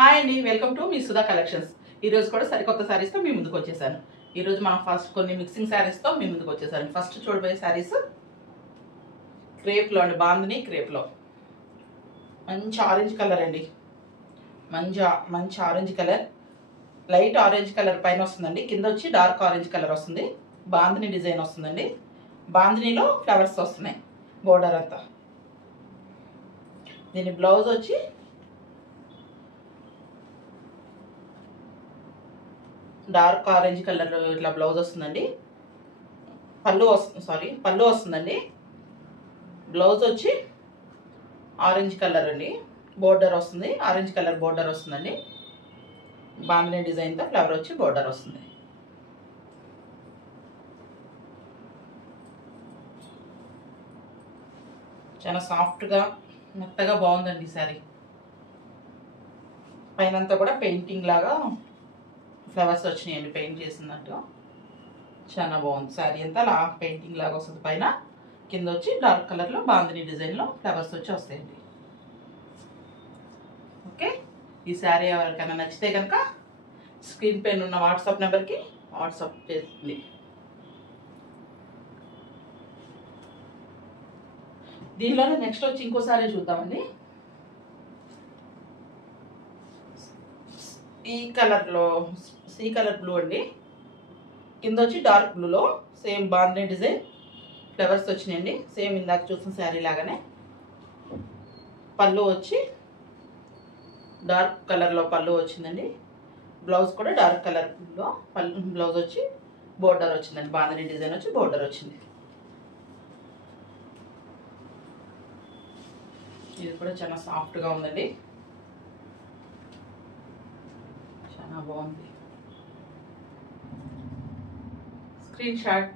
Hi అండి, welcome to me Sudha collections. ఈ రోజు కూడా సరికొత్త సారీస్ తో మీ ముందుకు వచ్చేసాను. ఈ రోజు మనం ఫస్ట్ కొన్ని మిక్సింగ్ సారీస్ తో మీ ముందుకు వచ్చేసాను. ఫస్ట్ చూడబోయే సారీస్ క్రేప్ లో అండి, బాందిని క్రేప్ లో మంచి ఆరెంజ్ కలర్ అండి. మంచి orange colour, light orange colour పైన వస్తుందండి. కింద వచ్చి డార్క్ ఆరెంజ్ కలర్ వస్తుంది. బాందిని డిజైన్ వస్తుందండి. బాందినిలో ఫ్లవర్స్ వస్తున్నాయి బోర్డర్ అంతా. దీని బ్లౌజ్ వచ్చి డార్క్ ఆరెంజ్ కలర్ ఇట్లా బ్లౌజ్ వస్తుందండి. పళ్ళు వస్తుందండి. బ్లౌజ్ వచ్చి ఆరెంజ్ కలర్ అండి, బోర్డర్ వస్తుంది. ఆరెంజ్ కలర్ బోర్డర్ వస్తుందండి. బాందిని డిజైన్తో ఫ్లవర్ వచ్చి బోర్డర్ వస్తుంది. చాలా సాఫ్ట్గా మెత్తగా బాగుందండి ఈ సారీ. పైనంతా కూడా పెయింటింగ్ లాగా ఫ్లవర్స్ వచ్చినాయండి, పెయింట్ చేసినట్టు. చాలా బాగుంది శారీ అంతా. అలా పెయింటింగ్ లాగా వస్తుంది. పైన కింద వచ్చి డార్క్ కలర్లో బాందిని డిజైన్లో ఫ్లవర్స్ వచ్చి వస్తాయండి. ఓకే, ఈ శారీ ఎవరికైనా నచ్చితే కనుక స్క్రీన్ పైన ఉన్న వాట్సాప్ నెంబర్కి వాట్సాప్ చేస్తుంది. దీనిలోనే నెక్స్ట్ వచ్చి ఇంకో సారీ చూద్దామండి. సీ కలర్ బ్లూ అండి. కింద వచ్చి డార్క్ బ్లూలో సేమ్ బాందిని డిజైన్ ఫ్లవర్స్ వచ్చినాయండి. సేమ్ ఇందాక చూసిన శారీ లాగానే. పళ్ళు వచ్చి డార్క్ కలర్లో పళ్ళు వచ్చిందండి. బ్లౌజ్ కూడా డార్క్ కలర్లో బ్లౌజ్ వచ్చి బోర్డర్ వచ్చిందండి. బాందిని డిజైన్ వచ్చి బోర్డర్ వచ్చింది. ఇది కూడా చాలా సాఫ్ట్గా ఉందండి, చాలా బాగుంది. స్క్రీన్ షాట్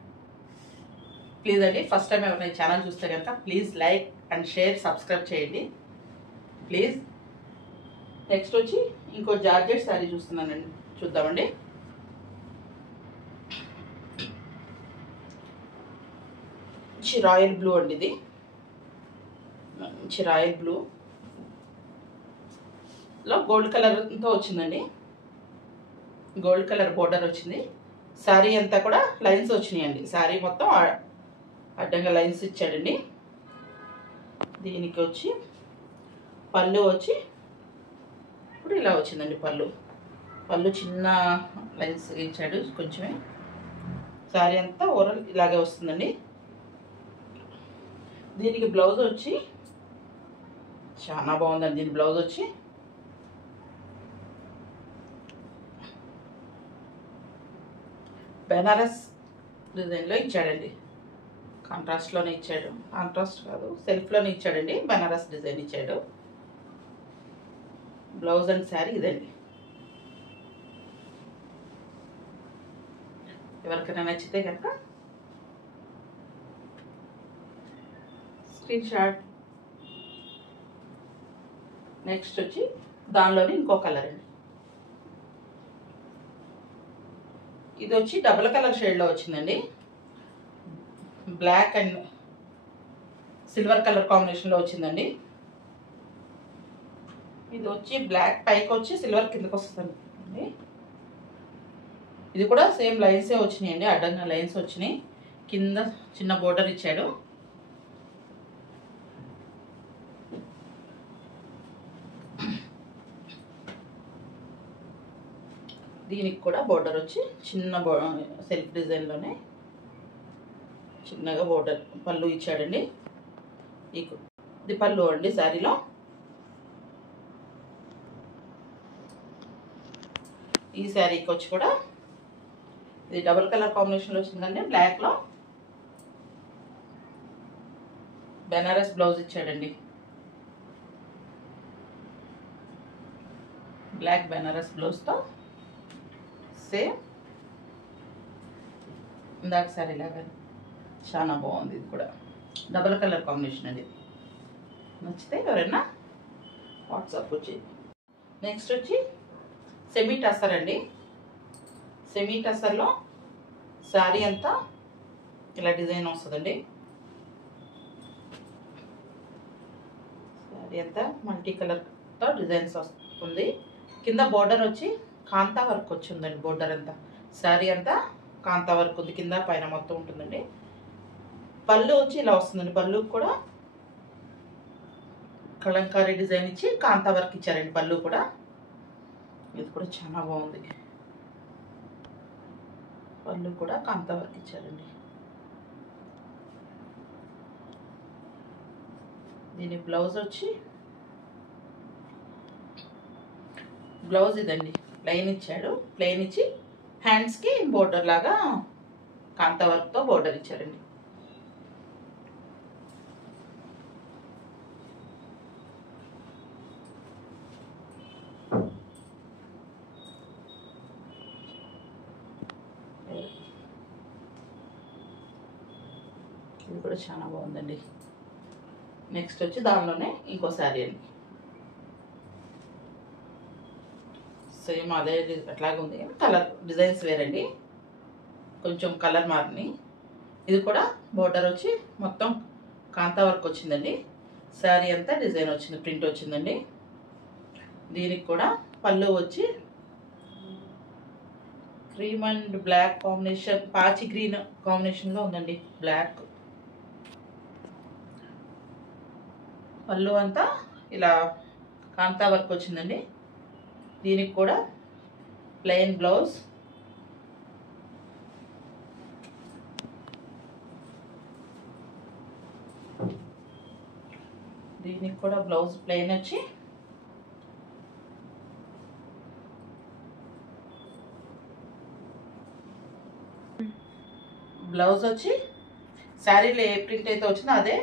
ప్లీజ్ అండి. ఫస్ట్ టైం ఎవరైనా ఛానల్ చూస్తే కనుక please like and share, subscribe చేయండి ప్లీజ్. నెక్స్ట్ వచ్చి ఇంకో జార్జెట్ శారీ చూస్తున్నానండి, చూద్దామండి. మంచి రాయల్ బ్లూ అండి. ఇది మంచి రాయల్ బ్లూ లో గోల్డ్ కలర్తో వచ్చిందండి. గోల్డ్ కలర్ బోర్డర్ వచ్చింది. శారీ అంతా కూడా లైన్స్ వచ్చినాయండి. శారీ మొత్తం అడ్డంగా లైన్స్ ఇచ్చాడండి. దీనికి వచ్చి పళ్ళు వచ్చి ఇప్పుడు ఇలా వచ్చిందండి. పళ్ళు చిన్న లైన్స్ ఇచ్చాడు కొంచెమే. శారీ అంతా ఓవరాల్ ఇలాగే వస్తుందండి. దీనికి బ్లౌజ్ వచ్చి చాలా బాగుందండి. దీని బ్లౌజ్ వచ్చి బెనారస్ డిజైన్లో ఇచ్చాడండి. కాంట్రాస్ట్లోనే ఇచ్చాడు. కాంట్రాస్ట్ కాదు, సెల్ఫ్లోనే ఇచ్చాడండి. బెనారస్ డిజైన్ ఇచ్చాడు. బ్లౌజ్ అండ్ శారీ ఇదండి. ఎవరికైనా నచ్చితే కనుక స్క్రీన్ షాట్. నెక్స్ట్ వచ్చి దానిలోని ఇంకో కలర్ అండి. ఇది వచ్చి డబుల్ కలర్ షేడ్లో వచ్చిందండి. బ్లాక్ అండ్ సిల్వర్ కలర్ కాంబినేషన్లో వచ్చిందండి. ఇది వచ్చి బ్లాక్ పైకి వచ్చి సిల్వర్ కిందకి వస్తుందండి. ఇది కూడా సేమ్ లైన్సే వచ్చినాయండి, అడ్డంగా లైన్స్ వచ్చినాయి. కింద చిన్న బోర్డర్ ఇచ్చాడు. దీనికి కూడా బోర్డర్ వచ్చి చిన్న సెల్ఫ్ డిజైన్లోనే చిన్నగా బోర్డర్ పళ్ళు ఇచ్చాడండి. ఇది పళ్ళు అండి శారీలో. ఈ శారీకి వచ్చి కూడా ఇది డబుల్ కలర్ కాంబినేషన్లో వచ్చిందండి. బ్లాక్లో బెనారస్ బ్లౌజ్ ఇచ్చాడండి. బ్లాక్ బెనారస్ బ్లౌజ్తో సేమ్ ఇందాక సారీ లాగా చాలా బాగుంది. ఇది కూడా డబుల్ కలర్ కాంబినేషన్ అండి. నచ్చితే ఎవరైనా వాట్సాప్ వచ్చి. నెక్స్ట్ వచ్చి సెమీ టసర్ అండి. సెమీ టసర్లో శారీ అంతా ఇలా డిజైన్ వస్తుందండి. శారీ అంతా మల్టీ కలర్తో డిజైన్స్ వస్తుంది. కింద బోర్డర్ వచ్చి కాంతా వర్క్ వచ్చిందండి. బోర్డర్ అంతా శారీ అంతా కాంతా వర్క్ ఉంది, కింద పైన మొత్తం ఉంటుందండి. పళ్ళు వచ్చి ఇలా వస్తుందండి. పళ్ళు కూడా కలంకారీ డిజైన్ ఇచ్చి కాంతా వర్క్ ఇచ్చారండి. పళ్ళు కూడా ఇది కూడా చాలా బాగుంది. పళ్ళు కూడా కాంతా వర్క్ ఇచ్చారండి. దీని బ్లౌజ్ వచ్చి బ్లౌజ్ ఇదండి, ప్లెయిన్ ఇచ్చాడు. ప్లెయిన్ ఇచ్చి హ్యాండ్స్కి బోర్డర్ లాగా కాంతా వర్క్తో బోర్డర్ ఇచ్చారండి. ఇది కూడా చాలా బాగుందండి. నెక్స్ట్ వచ్చి దానిలోనే ఇంకో శారీ అండి. సేమ్ అదే అట్లాగే ఉంది, కలర్ డిజైన్స్ వేరండి, కొంచెం కలర్ మారినాయి. ఇది కూడా బోర్డర్ వచ్చి మొత్తం కాంతా వర్క్ వచ్చిందండి. శారీ అంతా డిజైన్ వచ్చింది, ప్రింట్ వచ్చిందండి. దీనికి కూడా పళ్ళు వచ్చి క్రీమ్ అండ్ బ్లాక్ కాంబినేషన్, పాచి గ్రీన్ కాంబినేషన్లో ఉందండి. బ్లాక్ పళ్ళు అంతా ఇలా కాంతా వర్క్ వచ్చిందండి. దీనికి కూడా ప్లెయిన్ బ్లౌజ్, దీనికి కూడా బ్లౌజ్ ప్లెయిన్ వచ్చి బ్లౌజ్ వచ్చి శారీలో ఏ ప్రింట్ అయితే వచ్చిందో అదే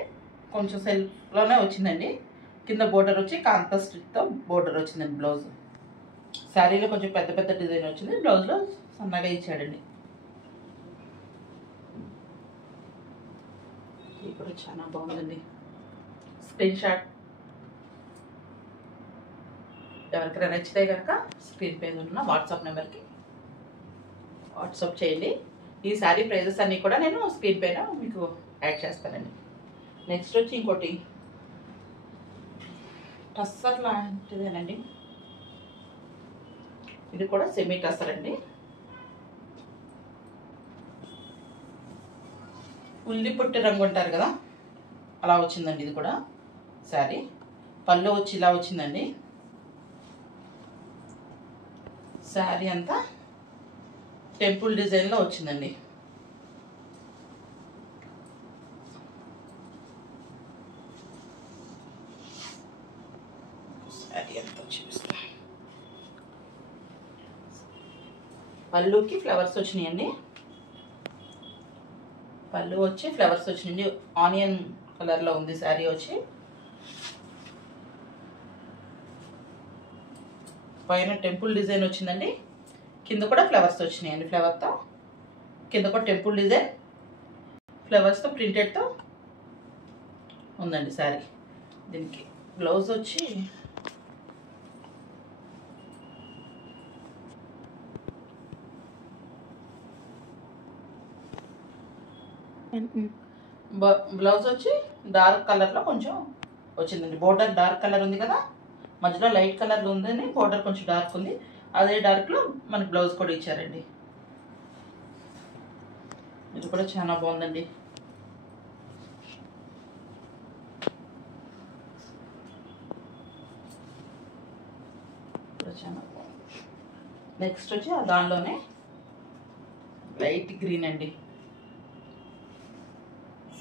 కొంచెం సెల్ఫ్లోనే వచ్చిందండి. కింద బోర్డర్ వచ్చి కాంతా స్టిచ్తో బోర్డర్ వచ్చిందండి. బ్లౌజ్ శారీలో కొంచెం పెద్ద పెద్ద డిజైన్ వచ్చింది, బ్లౌజ్లో సన్నగా ఇచ్చాడండి. ఇది కూడా చాలా బాగుందండి. స్క్రీన్ షాట్ ఎవరికైనా నచ్చితే కనుక స్క్రీన్ పైన ఉన్న వాట్సాప్ నెంబర్కి వాట్సాప్ చేయండి. ఈ శారీ ప్రైజెస్ అన్నీ కూడా నేను స్క్రీన్ పైన మీకు యాడ్ చేస్తానండి. నెక్స్ట్ వచ్చి ఇంకోటి టస్సర్ లాంటిదేనండి. ఇది కూడా సెమీ టస్సర్ అండి. ఉల్లి పొట్టి రంగు అంటారు కదా, అలా వచ్చిందండి. ఇది కూడా శారీ పళ్ళు వచ్చి ఇలా వచ్చిందండి. శారీ అంతా టెంపుల్ డిజైన్లో వచ్చిందండి. శారీ అంతా చూపిస్తా. పళ్ళుకి ఫ్లవర్స్ వచ్చినాయండి. పళ్ళు వచ్చి ఫ్లవర్స్ వచ్చినాయండి. ఆనియన్ కలర్లో ఉంది శారీ వచ్చి. పైన టెంపుల్ డిజైన్ వచ్చిందండి. కింద కూడా ఫ్లవర్స్ వచ్చినాయండి. ఫ్లవర్తో కింద కూడా టెంపుల్ డిజైన్, ఫ్లవర్స్తో ప్రింటెడ్తో ఉందండి శారీ. దీనికి బ్లౌజ్ వచ్చి బ్లౌజ్ వచ్చి డార్క్ కలర్లో కొంచెం వచ్చిందండి. బోర్డర్ డార్క్ కలర్ ఉంది కదా, మధ్యలో లైట్ కలర్లో ఉందని బోర్డర్ కొంచెం డార్క్ ఉంది. అదే డార్క్లో మనకి బ్లౌజ్ కూడా ఇచ్చారండి. ఇది కూడా చాలా బాగుందండి. చాలా బాగుంది. నెక్స్ట్ వచ్చి దానిలోనే లైట్ గ్రీన్ అండి.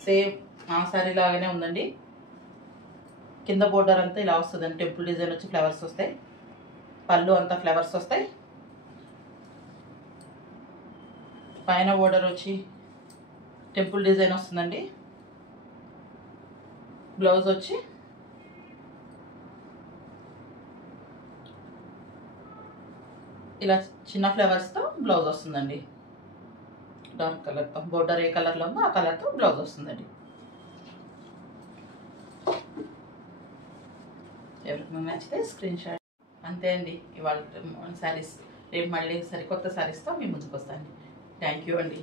సేమ్ ఆ శారీ లాగానే ఉందండి. కింద బోర్డర్ అంతా ఇలా వస్తుందండి. టెంపుల్ డిజైన్ వచ్చి ఫ్లవర్స్ వస్తాయి. పళ్ళు అంతా ఫ్లవర్స్ వస్తాయి. పైన బోర్డర్ వచ్చి టెంపుల్ డిజైన్ వస్తుందండి. బ్లౌజ్ వచ్చి ఇలా చిన్న ఫ్లవర్స్తో బ్లౌజ్ వస్తుందండి. డార్క్ కలర్తో బోర్డర్ ఏ కలర్లో ఉందో ఆ కలర్తో బ్లౌజ్ వస్తుందండి. ఎవరికి నచ్చితే స్క్రీన్ షాట్. అంతే అండి ఇవాళ శారీస్. రేపు మళ్ళీ సరికొత్త శారీస్తో మీ ముందుకు వస్తాను. థ్యాంక్ యూ అండి.